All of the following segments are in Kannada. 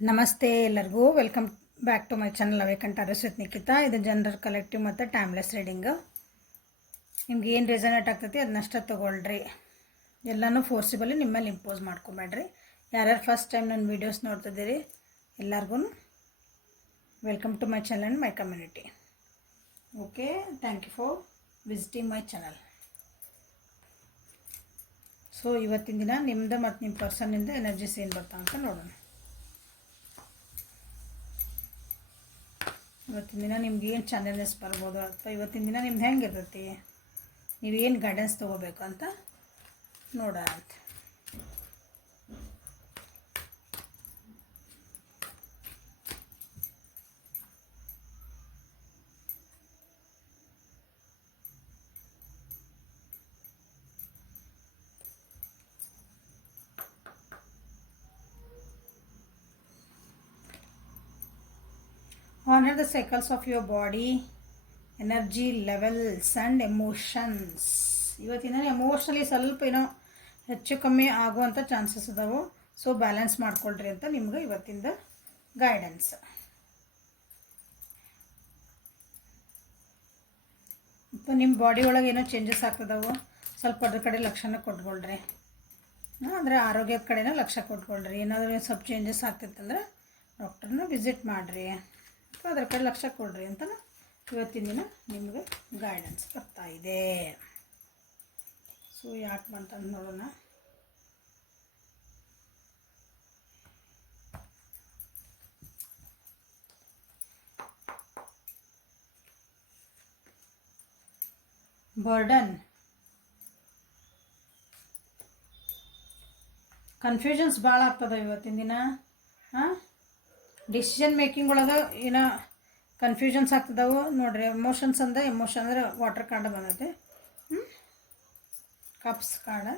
ನಮಸ್ತೆ ಎಲ್ಲರಿಗೂ welcome back to my channel ಅವೇಕಂಠ ಅರಸ್ ವಿತ್ ನಿಖಿತಾ. ಇದು ಜನರಲ್ ಕಲೆಕ್ಟಿವ್ ಮತ್ತು ಟೈಮ್ಲೆಸ್ ರೀಡಿಂಗು. ನಿಮ್ಗೆ ಏನು ರೆಸನೇಟ್ ಆಗ್ತೈತಿ ಅದನ್ನಷ್ಟೇ ತೊಗೊಳ್ರಿ. ಎಲ್ಲನೂ ಫೋರ್ಸಿಬಲಿ ನಿಮ್ಮ ಮೇಲೆ ಇಂಪೋಸ್ ಮಾಡ್ಕೊಬೇಡ್ರಿ. ಯಾರ್ಯಾರು ಫಸ್ಟ್ ಟೈಮ್ ನನ್ನ ವೀಡಿಯೋಸ್ ನೋಡ್ತಿದ್ದೀರಿ ಎಲ್ಲರಿಗೂ welcome to my channel and my community. Okay, thank you for visiting my channel. So ಇವತ್ತಿನ ದಿನ ನಿಮ್ಮದು ಮತ್ತು ನಿಮ್ಮ ಪರ್ಸನ್ನಿಂದ ಎನರ್ಜೀಸ್ ಏನು ಬರ್ತಾವೆ ಅಂತ ನೋಡೋಣ. ಇವತ್ತಿನ ದಿನ ನಿಮ್ಗೆ ಏನು ಚಾನೆಲ್ನೆಸ್ ಬರ್ಬೋದು ಅಥವಾ ಇವತ್ತಿನ ದಿನ ನಿಮ್ದು ಹೆಂಗಿರ್ತೈತಿ, ನೀವೇನು ಗೈಡೆನ್ಸ್ ತೊಗೋಬೇಕು ಅಂತ ನೋಡೋಣ ಅಂತ. Honor the cycles of your body, energy levels and emotions. ಇವತ್ತಿನ ಎಮೋಷ್ನಲಿ ಸ್ವಲ್ಪ ಏನೋ ಹೆಚ್ಚು ಕಮ್ಮಿ ಆಗುವಂಥ ಚಾನ್ಸಸ್ ಅದಾವೆ. ಸೊ ಬ್ಯಾಲೆನ್ಸ್ ಮಾಡ್ಕೊಳ್ರಿ ಅಂತ ನಿಮ್ಗೆ ಇವತ್ತಿಂದ ಗೈಡೆನ್ಸ್. ಮತ್ತು ನಿಮ್ಮ ಬಾಡಿ ಒಳಗೆ ಏನೋ ಚೇಂಜಸ್ ಆಗ್ತದವು, ಸ್ವಲ್ಪ ಅದ್ರ ಕಡೆ ಲಕ್ಷ್ಯನ ಕೊಟ್ಕೊಳ್ರಿ. ಅಂದರೆ ಆರೋಗ್ಯದ ಕಡೆನ ಲಕ್ಷ್ಯ ಕೊಟ್ಕೊಳ್ರಿ. ಏನಾದರೂ ಸ್ವಲ್ಪ ಚೇಂಜಸ್ ಆಗ್ತಿತ್ತಂದ್ರೆ ಡಾಕ್ಟರ್ನ ವಿಸಿಟ್ ಮಾಡಿರಿ, ಅದರ ಕಡೆ ಲಕ್ಷ್ಯ ಕೊಡ್ರಿ ಅಂತ ಇವತ್ತಿನ ದಿನ ನಿಮಗೆ ಗೈಡೆನ್ಸ್ ಬರ್ತಾ ಇದೆ. ಸೊ ಯಾಕೆ ಬಂತಂದು ನೋಡೋಣ. ಬರ್ಡನ್, ಕನ್ಫ್ಯೂಷನ್ಸ್ ಭಾಳ ಆಗ್ತದೆ ಇವತ್ತಿನ ದಿನ. ಡಿಸಿಷನ್ ಮೇಕಿಂಗ್ ಒಳಗೆ ಏನೋ ಕನ್ಫ್ಯೂಷನ್ಸ್ ಆಗ್ತದವು ನೋಡ್ರಿ. ಎಮೋಷನ್ಸ್ ಎಮೋಷನ್ ಅಂದರೆ ವಾಟರ್ ಕಾರ್ಡ್ ಬಂದೈತೆ, ಕಪ್ಸ್ ಕಾರ್ಡ್.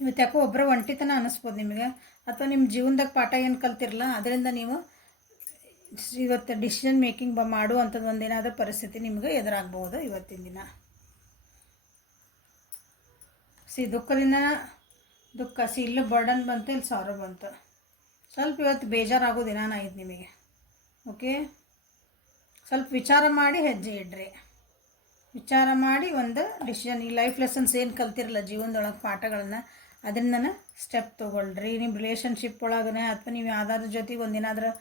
ಇವತ್ತು ಯಾಕೋ ಒಬ್ಬರ ಒಂಟಿತನ ಅನ್ನಿಸ್ಬೋದು ನಿಮಗೆ, ಅಥವಾ ನಿಮ್ಮ ಜೀವನದಾಗ ಪಾಠ ಏನು ಕಲ್ತಿರಲ್ಲ ಅದರಿಂದ ನೀವು ಇವತ್ತು ಡಿಸಿಷನ್ ಮೇಕಿಂಗ್ ಮಾಡುವಂಥದ್ದು ಒಂದೇನಾದರೂ ಪರಿಸ್ಥಿತಿ ನಿಮಗೆ ಎದುರಾಗ್ಬೋದು ಇವತ್ತಿನ ದಿನ. ದುಃಖದಿಂದ ಇಲ್ಲೂ ಬರ್ಡನ್ ಬಂತು, ಇಲ್ಲಿ ಸಾರೋ ಬಂತು. ಸ್ವಲ್ಪ ಇವತ್ತು ಬೇಜಾರಾಗೋ ದಿನಾನ ಐತೆ ನಿಮಗೆ. ಓಕೆ, ಸ್ವಲ್ಪ ವಿಚಾರ ಮಾಡಿ ಹೆಜ್ಜೆ ಇಡ್ರಿ. ವಿಚಾರ ಮಾಡಿ ಒಂದು ಡಿಸಿಷನ್, ಈ ಲೈಫ್ ಲೆಸನ್ಸ್ ಏನು ಕಲ್ತಿರಲ್ಲ ಜೀವನದೊಳಗೆ ಪಾಠಗಳನ್ನು, ಅದರಿಂದ ಸ್ಟೆಪ್ ತೊಗೊಳ್ರಿ. ನಿಮ್ಮ ರಿಲೇಷನ್ಶಿಪ್ ಒಳಗನೆ ಅಥವಾ ನೀವು ಯಾವ್ದಾದ್ರ ಜೊತೆಗೆ ಒಂದೇನಾದ್ರೂ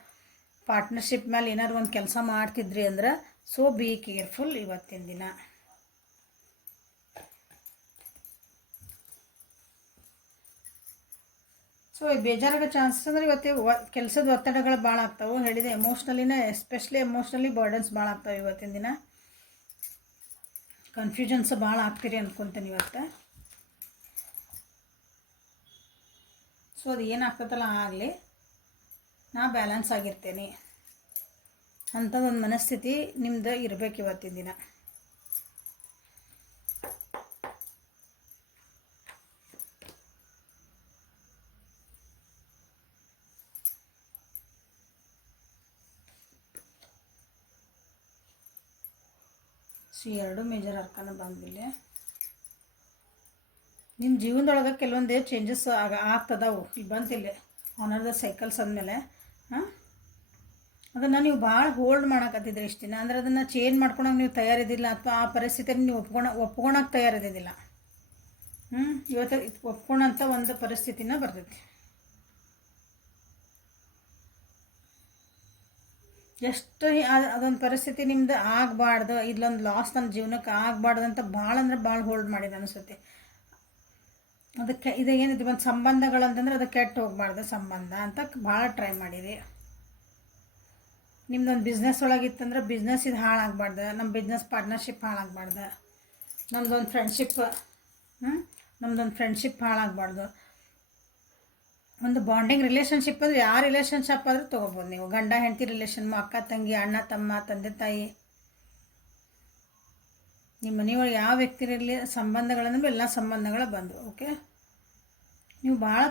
ಪಾರ್ಟ್ನರ್ಶಿಪ್ ಮೇಲೆ ಏನಾದ್ರು ಒಂದು ಕೆಲಸ ಮಾಡ್ತಿದ್ರಿ ಅಂದ್ರೆ ಸೊ ಬಿ ಕೇರ್ಫುಲ್ ಇವತ್ತಿನ ದಿನ. ಸೊ ಬೇಜಾರಾಗೋ ಚಾನ್ಸಸ್ ಅಂದರೆ ಇವತ್ತು ಕೆಲಸದ ಒತ್ತಡಗಳು ಭಾಳ ಆಗ್ತಾವೆ. ಹೇಳಿದೆ ಎಮೋಷ್ನಲಿನೇ, ಎಸ್ಪೆಷಲಿ ಎಮೋಷ್ನಲಿ ಬರ್ಡನ್ಸ್ ಭಾಳ ಆಗ್ತಾವೆ ಇವತ್ತಿನ ದಿನ. ಕನ್ಫ್ಯೂಷನ್ಸ್ ಭಾಳ ಆಗ್ತೀರಿ ಅಂದ್ಕೊತೀನಿ ಇವತ್ತು. ಸೊ ಅದು ಏನಾಗ್ತದಲ್ಲ ಆಗಲಿ, ನಾ ಬ್ಯಾಲೆನ್ಸ್ ಆಗಿರ್ತೇನೆ ಅಂಥದ್ದೊಂದು ಮನಸ್ಥಿತಿ ನಿಮ್ದು ಇರಬೇಕು ಇವತ್ತಿನ ದಿನ. ಸೊ ಎರಡು ಮೇಜರ್ ಅರ್ಕಾನ ಬಂದಿಲ್ಲ. ನಿಮ್ಮ ಜೀವನದೊಳಗೆ ಕೆಲವೊಂದು ಚೇಂಜಸ್ ಆಗ್ತದವು. ಇಲ್ಲಿ ಬಂತಿಲ್ಲ ಆನರ್ ದ ಸೈಕಲ್ಸ್ ಅಂದಮೇಲೆ ಅದನ್ನು ನೀವು ಭಾಳ ಹೋಲ್ಡ್ ಮಾಡೋಕತ್ತಿದ್ರಿ ಇಷ್ಟು ದಿನ. ಅಂದರೆ ಅದನ್ನು ಚೇಂಜ್ ಮಾಡ್ಕೊಳಕ್ಕೆ ನೀವು ತಯಾರಿದ್ದಿಲ್ಲ, ಅಥವಾ ಆ ಪರಿಸ್ಥಿತಿಯಲ್ಲಿ ನೀವು ಒಪ್ಕೊಳಕ್ಕೆ ತಯಾರಿದ್ದಿಲ್ಲ. ಇವತ್ತು ಒಪ್ಕೊಳಂಥ ಒಂದು ಪರಿಸ್ಥಿತಿನ ಬರ್ತೈತಿ. ಎಷ್ಟು ಅದೊಂದು ಪರಿಸ್ಥಿತಿ ನಿಮ್ದು ಆಗಬಾರ್ದು, ಇಲ್ಲೊಂದು ಲಾಸ್ ನನ್ನ ಜೀವನಕ್ಕೆ ಆಗಬಾರ್ದು ಅಂತ ಭಾಳ ಅಂದ್ರೆ ಭಾಳ ಹೋಲ್ಡ್ ಮಾಡಿದೆ ಅನಿಸುತ್ತೆ. ಅದಕ್ಕೆ ಇದು ಏನಿದೆ ಒಂದು ಸಂಬಂಧಗಳಂತಂದ್ರೆ ಅದು ಕೆಟ್ಟು ಹೋಗಬಾರ್ದು ಸಂಬಂಧ ಅಂತ ಭಾಳ ಟ್ರೈ ಮಾಡಿರಿ. ನಿಮ್ದೊಂದು ಬಿಸ್ನೆಸ್ ಒಳಗಿತ್ತಂದ್ರೆ ಬಿಸ್ನೆಸ್ ಇದು ಹಾಳಾಗಬಾರ್ದು, ನಮ್ಮ ಬಿಸ್ನೆಸ್ ಪಾರ್ಟ್ನರ್ಶಿಪ್ ಹಾಳಾಗಬಾರ್ದು, ನಮ್ಮದೊಂದು ಫ್ರೆಂಡ್ಶಿಪ್ ಹಾಳಾಗಬಾರ್ದು. ಒಂದು ಬಾಂಡಿಂಗ್ ರಿಲೇಷನ್ಶಿಪ್ ಅಂದರೆ ಯಾವ ರಿಲೇಷನ್ಶಿಪ್ ಆದರೂ ತೊಗೋಬೋದು ನೀವು. ಗಂಡ ಹೆಂಡತಿ ರಿಲೇಷನ್, ಅಕ್ಕ ತಂಗಿ, ಅಣ್ಣ ತಮ್ಮ, ತಂದೆ ತಾಯಿ, ನಿಮ್ಮ ಮನೆಯೊಳಗೆ ಯಾವ ವ್ಯಕ್ತಿ ಇರಲಿ ಸಂಬಂಧಗಳಂದ್ರೆ ಎಲ್ಲ ಸಂಬಂಧಗಳು ಬಂದು. ಓಕೆ, ನೀವು ಭಾಳ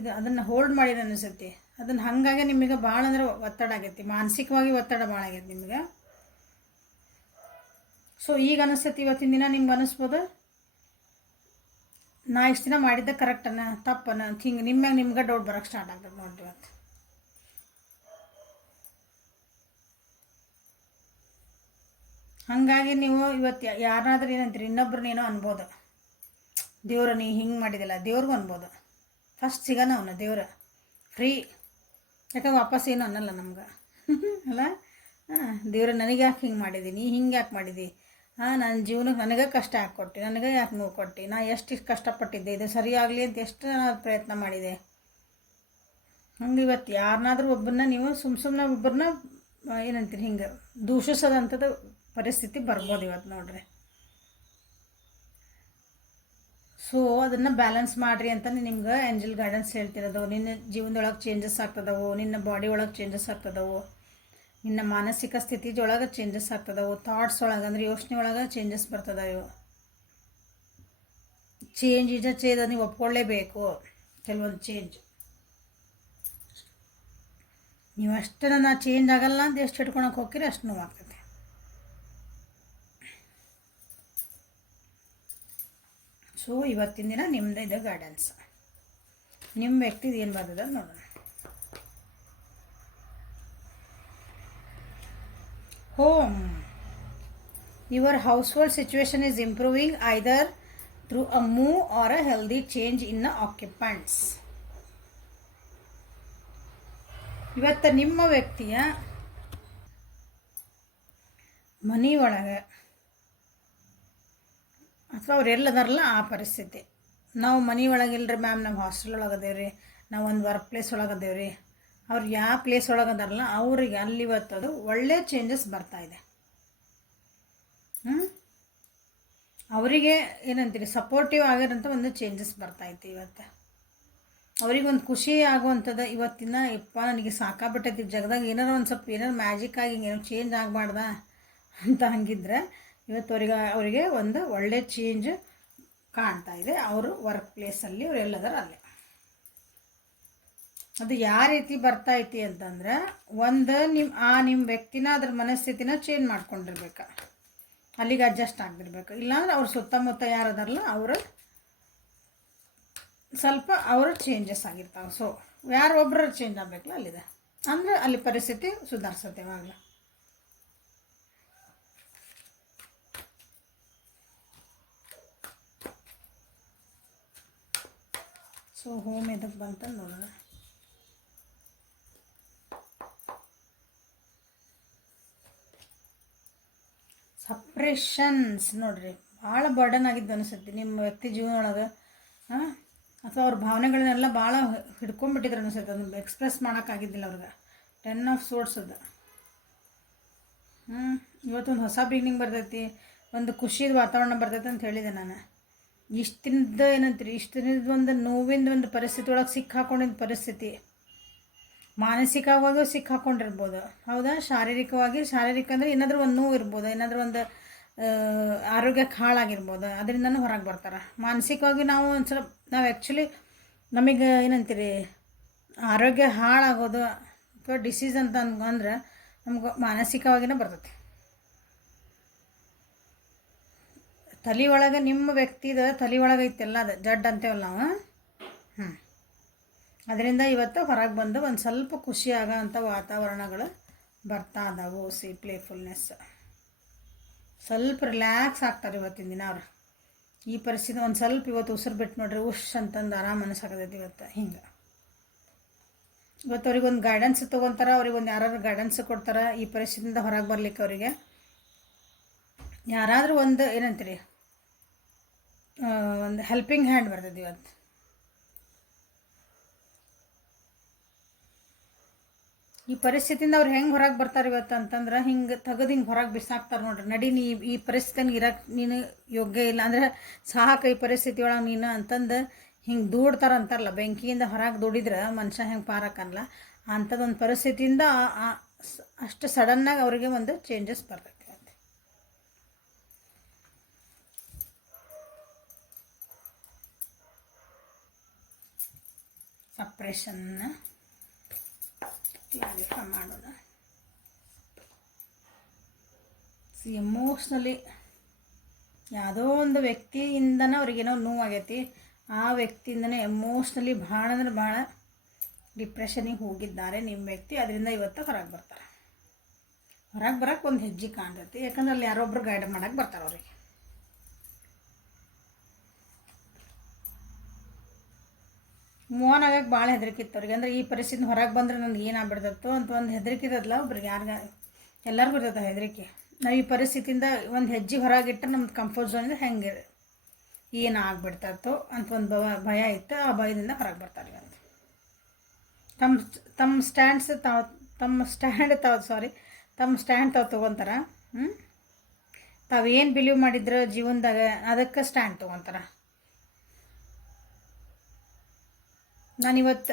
ಇದು ಅದನ್ನು ಹೋಲ್ಡ್ ಮಾಡಿರಿ ಅನಿಸುತ್ತೆ. ಅದನ್ನು ಹಾಗಾಗಿ ನಿಮಗೆ ಭಾಳ ಅಂದ್ರೆ ಒತ್ತಡ ಆಗೈತಿ, ಮಾನಸಿಕವಾಗಿ ಒತ್ತಡ ಭಾಳ ಆಗೈತಿ ನಿಮಗೆ. ಸೊ ಈಗ ಅನಿಸ್ತೈತಿ ಇವತ್ತಿನ ದಿನ ನಿಮ್ಗೆ ಅನಿಸ್ಬೋದು ನಾ ಇಷ್ಟು ದಿನ ಮಾಡಿದ್ದೆ ಕರೆಕ್ಟನ್ನ ತಪ್ಪನ್ನ ಅಂತ ಹಿಂಗೆ ನಿಮ್ಗೆ ಡೌಟ್ ಬರೋಕ್ಕೆ ಸ್ಟಾರ್ಟ್ ಆಗ್ತದೆ ನೋಡ್ರಿ ಇವತ್ತು. ಹಾಗಾಗಿ ನೀವು ಇವತ್ತು ಯಾರಾದ್ರೂ ಏನಂತೀರಿ, ಇನ್ನೊಬ್ರನ್ನೇನೋ ಅನ್ಬೋದು, ದೇವ್ರ ನೀ ಹಿಂಗೆ ಮಾಡಿದಿಲ್ಲ, ದೇವ್ರಿಗೂ ಅನ್ಬೋದು. ಫಸ್ಟ್ ಸಿಗೋಣ ಅವನು ದೇವ್ರ ಫ್ರೀ, ಯಾಕಂದ್ರೆ ವಾಪಸ್ ಏನು ಅನ್ನಲ್ಲ ನಮ್ಗೆ ಅಲ್ಲ. ದೇವ್ರ ನನಗೆ ಯಾಕೆ ಹಿಂಗೆ ಮಾಡಿದ್ದೀನಿ, ಹಿಂಗೆ ಯಾಕೆ ಮಾಡಿದಿ, ನನ್ನ ಜೀವನಕ್ಕೆ ನನಗೆ ಕಷ್ಟ ಯಾಕೆ ಕೊಟ್ಟು, ನನಗೆ ಯಾಕೆ ನೋವು ಕೊಟ್ಟು, ನಾ ಎಷ್ಟು ಕಷ್ಟಪಟ್ಟಿದ್ದೆ, ಇದು ಸರಿಯಾಗಲಿ ಅಂತ ಎಷ್ಟು ನಾನು ಪ್ರಯತ್ನ ಮಾಡಿದೆ. ಹಂಗೆ ಇವತ್ತು ಯಾರನ್ನಾದ್ರೂ ಒಬ್ಬರನ್ನ ನೀವು ಸುಮ್ಮನೆ ಒಬ್ಬರನ್ನ ಏನಂತೀರಿ ಹಿಂಗೆ ದೂಷಿಸೋದಂಥದ್ದು ಪರಿಸ್ಥಿತಿ ಬರ್ಬೋದು ಇವತ್ತು ನೋಡ್ರಿ. ಸೊ ಅದನ್ನು ಬ್ಯಾಲೆನ್ಸ್ ಮಾಡಿರಿ ಅಂತ ನಿಮ್ಗೆ ಏಂಜಲ್ ಗೈಡೆನ್ಸ್ ಹೇಳ್ತಿರೋದು. ನಿನ್ನ ಜೀವನದೊಳಗೆ ಚೇಂಜಸ್ ಆಗ್ತದವು, ನಿನ್ನ ಬಾಡಿ ಒಳಗೆ ಚೇಂಜಸ್ ಆಗ್ತದವು, ನಿನ್ನ ಮಾನಸಿಕ ಸ್ಥಿತಿದೊಳಗೆ ಚೇಂಜಸ್ ಆಗ್ತದವು, ಥಾಟ್ಸ್ ಒಳಗೆ ಅಂದರೆ ಯೋಚನೆ ಒಳಗೆ ಚೇಂಜಸ್ ಬರ್ತದವು. ಚೇಂಜ್ ಚೇಂಜ್ ನೀವು ಒಪ್ಕೊಳ್ಳೇಬೇಕು. ಕೆಲವೊಂದು ಚೇಂಜ್ ನೀವು ಅಷ್ಟು ನಾ ಚೇಂಜ್ ಆಗಲ್ಲ ಅಂತ ಎಷ್ಟು ಹಿಡ್ಕೊಳಕ್ಕೆ ಹೋಗ್ತೀರಿ ಅಷ್ಟು ನೋವಾಗ್ತೈತೆ. ಸೊ ಇವತ್ತಿನ ದಿನ ನಿಮ್ಮದು ಇದೆ ಗೈಡೆನ್ಸ್. ನಿಮ್ಮ ವ್ಯಕ್ತಿದು ಏನು ಬರ್ತದೆ ನೋಡೋಣ. Home, your household situation is improving either through a move or a healthy change in a occupants. ಇವತ್ತು ನಿಮ್ಮ ವ್ಯಕ್ತಿಯ ಮನೆಯೊಳಗೆ ಅಥವಾ ಅವ್ರು ಎಲ್ಲದಾರಲ್ಲ ಆ ಪರಿಸ್ಥಿತಿ. ನಾವು ಮನೆಯೊಳಗಿಲ್ಲರಿ ಮ್ಯಾಮ್, ನಾವು ಹಾಸ್ಟೆಲ್ ಒಳಗದೇವ್ರಿ, ನಾವು ಒಂದು ವರ್ಕ್ ಪ್ಲೇಸ್ ಒಳಗದೇವ್ರಿ, ಅವ್ರು ಯಾವ ಪ್ಲೇಸ್ ಒಳಗದಾರಲ್ಲ ಅವ್ರಿಗೆ ಅಲ್ಲಿ ಇವತ್ತು ಅದು ಒಳ್ಳೆ ಚೇಂಜಸ್ ಬರ್ತಾಯಿದೆ. ಅವರಿಗೆ ಏನಂತೀರಿ ಸಪೋರ್ಟಿವ್ ಆಗಿರೋಂಥ ಒಂದು ಚೇಂಜಸ್ ಬರ್ತಾಯಿತ್ತು ಇವತ್ತು. ಅವ್ರಿಗೊಂದು ಖುಷಿ ಆಗುವಂಥದ್ದು ಇವತ್ತಿನ ಯಪ್ಪ ನನಗೆ ಸಾಕಾಗ್ಬಿಟ್ಟೈತಿ ಜಗದಾಗ, ಏನಾರು ಒಂದು ಸ್ವಲ್ಪ ಏನಾರು ಮ್ಯಾಜಿಕ್ ಆಗಿ ಏನೋ ಚೇಂಜ್ ಆಗಬಾರ್ದ ಅಂತ ಹಂಗಿದ್ರೆ ಇವತ್ತು ಅವರಿಗೆ ಒಂದು ಒಳ್ಳೆ ಚೇಂಜ್ ಕಾಣ್ತಾ ಇದೆ. ಅವರು ವರ್ಕ್ ಪ್ಲೇಸಲ್ಲಿ ಅವ್ರು ಎಲ್ಲದಾರ ಅಲ್ಲಿ. ಅದು ಯಾವ ರೀತಿ ಬರ್ತೈತಿ ಅಂತಂದ್ರೆ, ಒಂದು ನಿಮ್ಮ ವ್ಯಕ್ತಿನ ಅದ್ರ ಮನಸ್ಥಿತಿನ ಚೇಂಜ್ ಮಾಡ್ಕೊಂಡಿರ್ಬೇಕು, ಅಲ್ಲಿಗೆ ಅಡ್ಜಸ್ಟ್ ಆಗಿರ್ಬೇಕು. ಇಲ್ಲಾಂದ್ರೆ ಅವ್ರ ಸುತ್ತಮುತ್ತ ಯಾರದಾರಲ್ಲ ಅವರು ಸ್ವಲ್ಪ ಅವರು ಚೇಂಜಸ್ ಆಗಿರ್ತಾವೆ. ಸೊ ಯಾರು ಒಬ್ಬರು ಚೇಂಜ್ ಆಗಬೇಕಲ್ಲ ಅಲ್ಲಿದೆ ಅಂದರೆ ಅಲ್ಲಿ ಪರಿಸ್ಥಿತಿ ಸುಧಾರಿಸುತ್ತೇವಾಗಲ. ಸೊ ಹೋಮ್ ಇದಕ್ಕೆ ಬಂತ ನೋಡೋಣ. ಸಪ್ರೆಷನ್ಸ್ ನೋಡ್ರಿ ಭಾಳ ಬರ್ಡನ್ ಆಗಿದ್ದು ಅನಿಸುತ್ತೆ ನಿಮ್ಮ ವ್ಯಕ್ತಿ ಜೀವನ ಒಳಗೆ. ಅಥವಾ ಅವ್ರ ಭಾವನೆಗಳನ್ನೆಲ್ಲ ಭಾಳ ಹಿಡ್ಕೊಂಡ್ಬಿಟ್ಟಿದ್ರು ಅನಿಸುತ್ತೆ, ಅದನ್ನು ಎಕ್ಸ್ಪ್ರೆಸ್ ಮಾಡೋಕ್ಕಾಗಿದ್ದಿಲ್ಲ ಅವ್ರಿಗೆ. 10 ಆಫ್ ಸೋರ್ಸ್ ಅದು. ಇವತ್ತೊಂದು ಹೊಸ ಬಿಗಿನಿಂಗ್ ಬರ್ತೈತಿ, ಒಂದು ಖುಷಿದ ವಾತಾವರಣ ಬರ್ತೈತೆ ಅಂತ ಹೇಳಿದೆ ನಾನು. ಇಷ್ಟು ದಿನದ ಏನಂತೀರಿ, ಇಷ್ಟು ದಿನದ ಒಂದು ನೋವಿಂದ ಒಂದು ಪರಿಸ್ಥಿತಿ ಒಳಗೆ ಸಿಕ್ಕಾಕೊಂಡಿದ್ದ ಪರಿಸ್ಥಿತಿ, ಮಾನಸಿಕವಾಗಿಯೂ ಸಿಕ್ಕಾಕೊಂಡಿರ್ಬೋದು, ಹೌದಾ. ಶಾರೀರಿಕ ಅಂದರೆ ಏನಾದರೂ ಒಂದು ನೋವು ಇರ್ಬೋದು, ಏನಾದರೂ ಒಂದು ಆರೋಗ್ಯಕ್ಕೆ ಹಾಳಾಗಿರ್ಬೋದು, ಅದರಿಂದನೂ ಹೊರಗೆ ಬರ್ತಾರೆ. ಮಾನಸಿಕವಾಗಿ ನಾವು ನಾವು ಆ್ಯಕ್ಚುಲಿ ನಮಗೆ ಏನಂತೀರಿ ಆರೋಗ್ಯ ಹಾಳಾಗೋದು ಅಥವಾ ಡಿಸೀಸ್ ಅಂತ ಅಂದ್ರೆ ನಮ್ಗೆ ಮಾನಸಿಕವಾಗಿನೇ ಬರ್ತೈತಿ. ತಲೆ ಒಳಗೆ ನಿಮ್ಮ ವ್ಯಕ್ತಿದ ತಲೆ ಒಳಗೆ ಐತೆಲ್ಲ ಅದು ಜಡ್ ಅಂತೇವಲ್ಲ ನಾವು. ಅದರಿಂದ ಇವತ್ತು ಹೊರಗೆ ಬಂದು ಒಂದು ಸ್ವಲ್ಪ ಖುಷಿ ಆಗೋಂಥ ವಾತಾವರಣಗಳು ಬರ್ತಾ ಇದಾವು. ಪ್ಲೇಫುಲ್ನೆಸ್, ಸ್ವಲ್ಪ ರಿಲ್ಯಾಕ್ಸ್ ಆಗ್ತಾರೆ ಇವತ್ತಿನ ದಿನ ಅವ್ರು. ಈ ಪರಿಸ್ಥಿತಿ ಒಂದು ಸ್ವಲ್ಪ ಇವತ್ತು ಉಸಿರು ಬಿಟ್ಟು ನೋಡ್ರಿ, ಉಶ್ ಅಂತಂದು ಆರಾಮ ಅನಿಸಾಕತೈತಿ ಇವತ್ತು. ಹಿಂಗೆ ಇವತ್ತು ಅವ್ರಿಗೊಂದು ಗೈಡೆನ್ಸ್ ತೊಗೊತಾರೆ, ಅವ್ರಿಗೊಂದು ಯಾರು ಗೈಡೆನ್ಸ್ ಕೊಡ್ತಾರೆ ಈ ಪರಿಸ್ಥಿತಿಯಿಂದ ಹೊರಗೆ ಬರ್ಲಿಕ್ಕೆ. ಅವರಿಗೆ ಯಾರಾದರೂ ಒಂದು ಏನಂತೀರಿ ಒಂದು ಹೆಲ್ಪಿಂಗ್ ಹ್ಯಾಂಡ್ ಬರ್ತದೆ ಇವತ್ತು. ಈ ಪರಿಸ್ಥಿತಿಯಿಂದ ಅವ್ರು ಹೆಂಗೆ ಹೊರಗೆ ಬರ್ತಾರೆ ಇವತ್ತು ಅಂತಂದ್ರೆ, ಹಿಂಗೆ ಹಿಂಗೆ ಹೊರಗೆ ಬಿಸಾಕ್ತಾರೆ ನೋಡ್ರಿ. ನಡಿ ನೀ ಈ ಪರಿಸ್ಥಿತಿಗೆ ಇರಕ್ಕೆ ನೀನು ಯೋಗ್ಯ ಇಲ್ಲ ಅಂದರೆ ಸಾಕು ಈ ಪರಿಸ್ಥಿತಿ ಒಳಗೆ ನೀನು ಅಂತಂದು ಹಿಂಗೆ ದೂಡ್ತಾರೆ ಅಂತಾರಲ್ಲ, ಬೆಂಕಿಯಿಂದ ಹೊರಗೆ ದುಡಿದ್ರೆ ಮನುಷ್ಯ ಹೆಂಗೆ ಪಾರಾಕಲ್ಲ ಅಂಥದ್ದೊಂದು ಪರಿಸ್ಥಿತಿಯಿಂದ ಅಷ್ಟು ಸಡನ್ನಾಗಿ ಅವರಿಗೆ ಒಂದು ಚೇಂಜಸ್ ಬರ್ತೈತೆ. ಸಪ್ರೆಷನ್ನ ಕ್ಲಾರಿಫೈ ಮಾಡೋಣ. ಎಮೋಷ್ನಲಿ ಯಾವುದೋ ಒಂದು ವ್ಯಕ್ತಿಯಿಂದನೇ ಅವ್ರಿಗೇನೋ ನೋವಾಗೈತಿ, ಆ ವ್ಯಕ್ತಿಯಿಂದನೇ ಎಮೋಷ್ನಲಿ ಭಾಳ ಅಂದ್ರೆ ಭಾಳ ಡಿಪ್ರೆಷನಿಗೆ ಹೋಗಿದ್ದಾರೆ ನಿಮ್ಮ ವ್ಯಕ್ತಿ. ಅದರಿಂದ ಇವತ್ತು ಹೊರಗೆ ಬರ್ತಾರೆ. ಹೊರಗೆ ಬರೋಕ್ಕೆ ಒಂದು ಹೆಜ್ಜೆ ಕಾಣ್ತೈತಿ, ಯಾಕಂದ್ರೆ ಅಲ್ಲಿ ಯಾರೊಬ್ರು ಗೈಡ್ ಮಾಡಕ್ಕೆ ಬರ್ತಾರೆ ಅವ್ರಿಗೆ. ಮೂವನ್ ಆಗಕ್ಕೆ ಭಾಳ ಹೆದರಿಕಿತ್ತು ಅವ್ರಿಗೆ. ಅಂದರೆ ಈ ಪರಿಸ್ಥಿತಿ ಹೊರಗೆ ಬಂದರೆ ನನಗೆ ಏನಾಗ್ಬಿಡ್ತತ್ತೋ ಅಂತ ಒಂದು ಹೆದರಿಕೆ ಇರೋದಿಲ್ಲ ಒಬ್ರಿಗೆ, ಎಲ್ಲರಿಗೂ ಇರ್ತದೆ ಹೆದರಿಕೆ. ನಾವು ಈ ಪರಿಸ್ಥಿತಿಯಿಂದ ಒಂದು ಹೆಜ್ಜೆ ಹೊರಗಿಟ್ಟರೆ ನಮ್ದು ಕಂಫರ್ಟ್ ಝೋನಿಂದ ಹೆಂಗೆ ಏನಾಗ್ಬಿಡ್ತತ್ತೋ ಅಂತ ಒಂದು ಭಯ ಇತ್ತು. ಆ ಭಯದಿಂದ ಹೊರಗೆ ಬರ್ತಾರೆ ಅಂತ ತಮ್ಮ ತಮ್ಮ ಸ್ಟ್ಯಾಂಡ್ಸ್ ತಮ್ಮ ಸ್ಟ್ಯಾಂಡ್ ತಾವು ತೊಗೊತಾರೆ. ತಾವೇನು ಬಿಲೀವ್ ಮಾಡಿದ್ರೆ ಜೀವನದಾಗ ಅದಕ್ಕೆ ಸ್ಟ್ಯಾಂಡ್ ತೊಗೊತಾರೆ. ನಾನಿವತ್ತು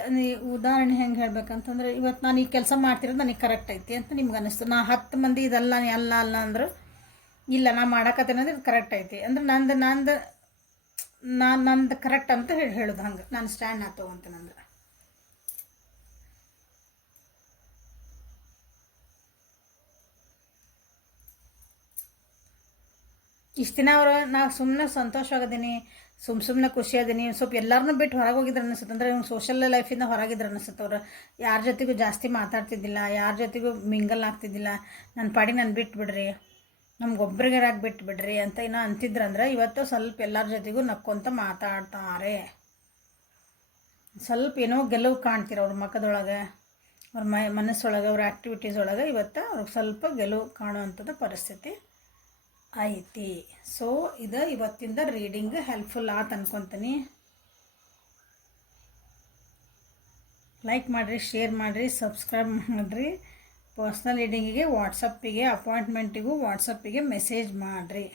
ಉದಾಹರಣೆ ಹೆಂಗೆ ಹೇಳ್ಬೇಕಂತಂದ್ರೆ, ಇವತ್ತು ನಾನು ಈ ಕೆಲಸ ಮಾಡ್ತಿರೋದು ನನಗೆ ಕರೆಕ್ಟ್ ಐತಿ ಅಂತ ನಿಮ್ಗೆ ಅನ್ನಿಸ್ತು. ನಾ 10 ಮಂದಿ ಇದಲ್ಲ ಅಲ್ಲ ಅಂದ್ರೆ ಇಲ್ಲ ನಾ ಮಾಡಕತ್ತೇನೆ ಅಂದ್ರೆ ಇದು ಕರೆಕ್ಟ್ ಐತಿ ಅಂದ್ರೆ ನಂದು ಕರೆಕ್ಟ್ ಅಂತ ಹೇಳೋದು. ಹಂಗೆ ನಾನು ಸ್ಟ್ಯಾಂಡ್ ನಾ ತೊಗೊತೇನಂದ್ರೆ ಇಷ್ಟು ದಿನ ನಾ ಸುಮ್ಮನೆ ಸಂತೋಷವಾಗಿದ್ದೀನಿ, ಸುಮ್ಮನೆ ಖುಷಿ ಅದೀನಿ. ಸ್ವಲ್ಪ ಎಲ್ಲರನ್ನೂ ಬಿಟ್ಟು ಹೊರಗೆ ಹೋಗಿದ್ರೆ ಅನಿಸುತ್ತೆ. ಅಂದರೆ ಸೋಷಲ್ ಲೈಫಿಂದ ಹೊರಗಿದ್ರೆ ಅನಿಸುತ್ತೆ. ಅವ್ರು ಯಾರ ಜೊತೆಗೂ ಜಾಸ್ತಿ ಮಾತಾಡ್ತಿದ್ದಿಲ್ಲ, ಯಾರ ಜೊತೆಗೂ ಮಿಂಗಲ್ ಆಗ್ತಿದ್ದಿಲ್ಲ. ನನ್ನ ಪಾಡಿಗೆ ನಾನು ಬಿಟ್ಬಿಡ್ರಿ, ನಮ್ಗೊಬ್ರಿಗೆ ಬಿಟ್ಬಿಡ್ರಿ ಅಂತ ಏನೋ ಅಂತಿದ್ರಂದ್ರೆ, ಇವತ್ತು ಸ್ವಲ್ಪ ಎಲ್ಲರ ಜೊತೆಗೂ ನಕ್ಕೊಂತ ಮಾತಾಡ್ತಾರೆ. ಸ್ವಲ್ಪ ಏನೋ ಗೆಲುವು ಕಾಣ್ತೀರ ಅವ್ರ ಮುಖದೊಳಗೆ, ಅವ್ರ ಮನಸ್ಸೊಳಗೆ, ಅವ್ರ ಆ್ಯಕ್ಟಿವಿಟೀಸ್ ಒಳಗೆ ಇವತ್ತು ಅವ್ರಿಗೆ ಸ್ವಲ್ಪ ಗೆಲುವು ಕಾಣುವಂಥದ್ದು ಪರಿಸ್ಥಿತಿ ಐತಿ. ಸೊ ಇದು ಇವತ್ತಿಂದ ರೀಡಿಂಗ್ ಹೆಲ್ಪ್ಫುಲ್ ಆತ ಅನ್ಕೊತೀನಿ. ಲೈಕ್ ಮಾಡಿರಿ, ಶೇರ್ ಮಾಡಿರಿ, ಸಬ್ಸ್ಕ್ರೈಬ್ ಮಾಡಿರಿ. ಪರ್ಸ್ನಲ್ ರೀಡಿಂಗಿಗೆ ವಾಟ್ಸಪ್ಪಿಗೆ ಅಪಾಯಿಂಟ್ಮೆಂಟಿಗೂ ವಾಟ್ಸಪ್ಪಿಗೆ ಮೆಸೇಜ್ ಮಾಡಿರಿ.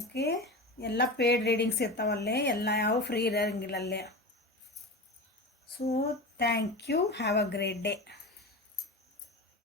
ಓಕೆ, ಎಲ್ಲ ಪೇಯ್ಡ್ ರೀಡಿಂಗ್ಸ್ ಇರ್ತಾವಲ್ಲೇ, ಎಲ್ಲ ಯಾವ ಫ್ರೀ ಇರೋಂಗಿಲ್ಲ ಅಲ್ಲೇ. So thank you, have a great day.